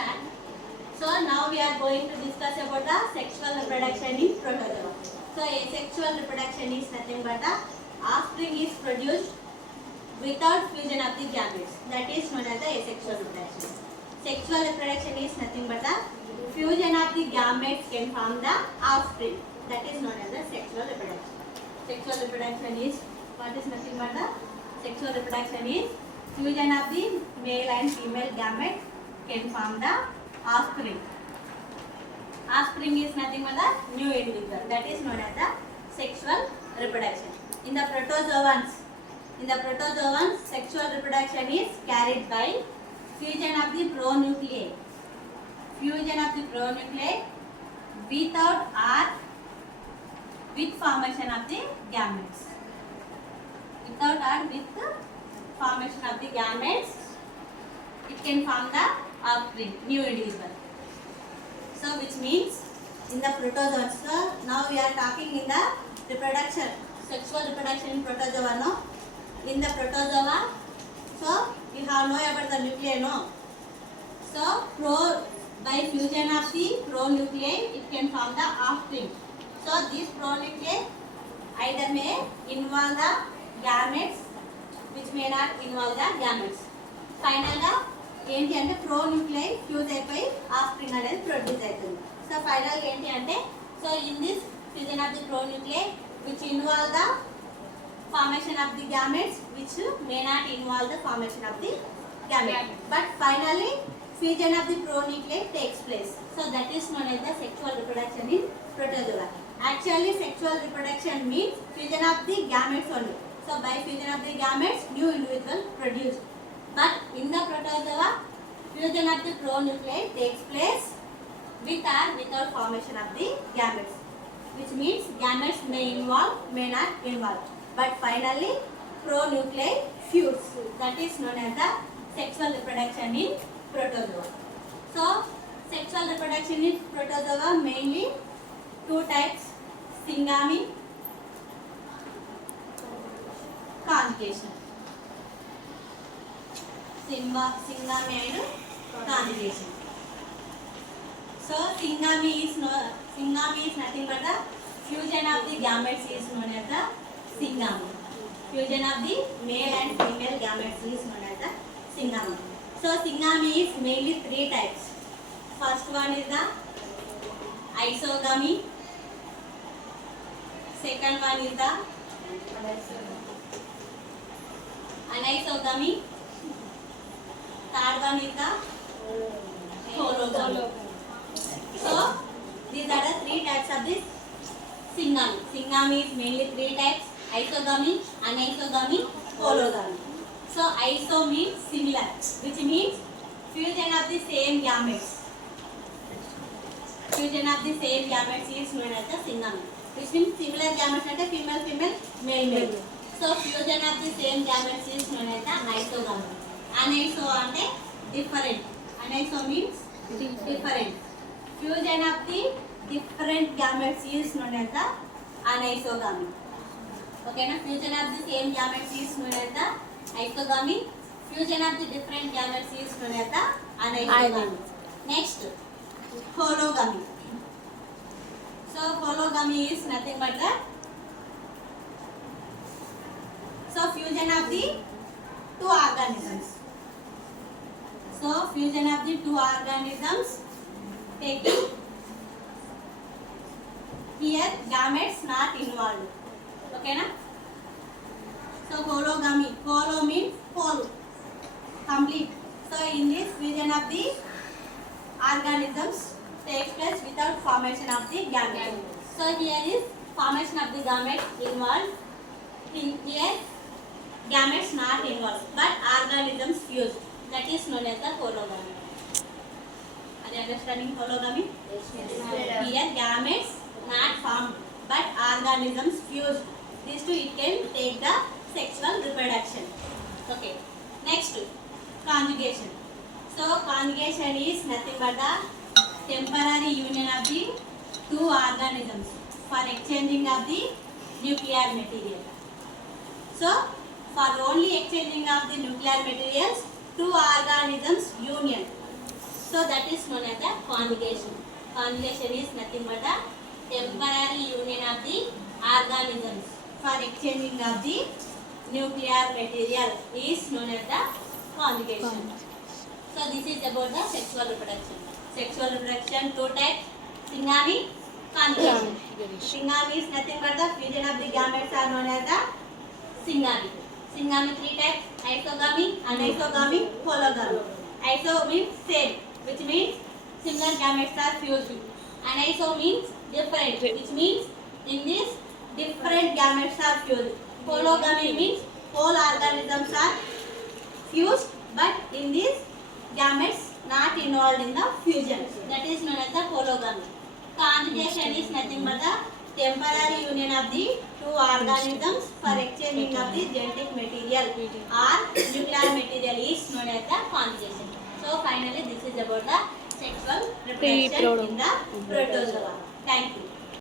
start. So now we are going to discuss about the sexual reproduction in protozoa. So asexual reproduction is nothing but the offspring is produced without fusion of the gametes. That is known as the asexual reproduction. Sexual reproduction is nothing but the fusion of the gametes can form the offspring. That is known as the sexual reproduction. Sexual reproduction is what is nothing but the sexual reproduction is fusion of the male and female gametes can form the offspring. Offspring is nothing but the new individual. That is known as the sexual reproduction. In the protozoans, sexual reproduction is carried by fusion of the pronuclei. Fusion of the pronuclei without or with formation of the gametes. Without or with formation of the gametes, it can form the offspring, new individual. So which means in the protozoans, so now we are talking in the reproduction, sexual reproduction in protozoa, no? In the protozoa, so we have know about the nuclei, no? So by fusion of the pronuclei, it can form the offspring. So this pronuclei either may involve the gametes, which may not involve the gametes. Finally, ఏంటి అంటే pronuclei fuse అయిపోయి offspring అనేది produce అవుతుంది. So final ఏంటి అంటే so in this fusion of the pronuclei which involve the formation of the gametes which may not involve the formation of the gamete but finally fusion of the pronuclei takes place. So that is known as the sexual reproduction in protozoa. Actually sexual reproduction means fusion of the gametes only. So by fusion of the gametes new individual produced. But in the protozoa, fusion of the pronuclei takes place with or without formation of the gametes, which means gametes may involve, may not involve. But finally, pronuclei fuse. That is known as the sexual reproduction in protozoa. So, sexual reproduction in protozoa mainly two types: syngamy, conjugation. Syngamy and conjugation. So syngamy is nothing but the fusion of the gametes is known as the syngamy. Fusion of the male and female gametes is known as the syngamy. So syngamy is mainly three types. First one is the isogamy. Second one is the anisogamy. Third one is the hologamy. So these are the three types of this syngamy. Syngamy is mainly three types: isogamy, anisogamy, hologamy. So iso means similar, which means fusion of the same gametes. Fusion of the same gametes is known as the syngamy. Which means similar gametes ante female, male. So fusion of the same gametes is known as the isogamy. Aniso ante different. Aniso means different. Fusion of the different gametes is known as the anisogamy. Okay na? Fusion of the same gametes is known as the isogamy. Fusion of the different gametes is known as the anisogamy. Next, hologamy. So hologamy is nothing but the fusion of the two organisms. So fusion of the two organisms taking here gametes not involved. Okay na? So hologamy, holo means whole, complete. So in this fusion of the organisms takes place without formation of the gametes. So here is formation of the gametes involved. Here gametes not involved, but organisms fused. That is known as the hologamy. Are you understanding hologamy? Yes. Here gametes not formed, but organisms fused. These two it can take the sexual reproduction. Okay. Next, conjugation. So conjugation is nothing but the temporary union of the two organisms for exchanging of the nuclear material. So for only exchanging of the nuclear materials, two organisms union. So that is known as the conjugation. Conjugation is nothing but the temporary union of the organisms for exchanging of the nuclear material is known as the conjugation. So this is about the sexual reproduction. Sexual reproduction, two types: syngamy, conjugation. Syngamy is nothing but the fusion of the gametes are known as the syngamy. Syngamy three types: isogamy, anisogamy, hologamy. Iso means same, which means similar gametes are fused. Aniso means different, which means in this different gametes are fused. Hologamy means whole organisms are fused, but in this gametes not involved in the fusion. That is known as the hologamy. Conjugation is nothing but the temporary union of the two organisms for exchanging of the genetic material or nuclear material is known as the conjugation. So finally this is about the sexual reproduction in the protozoa. Thank you.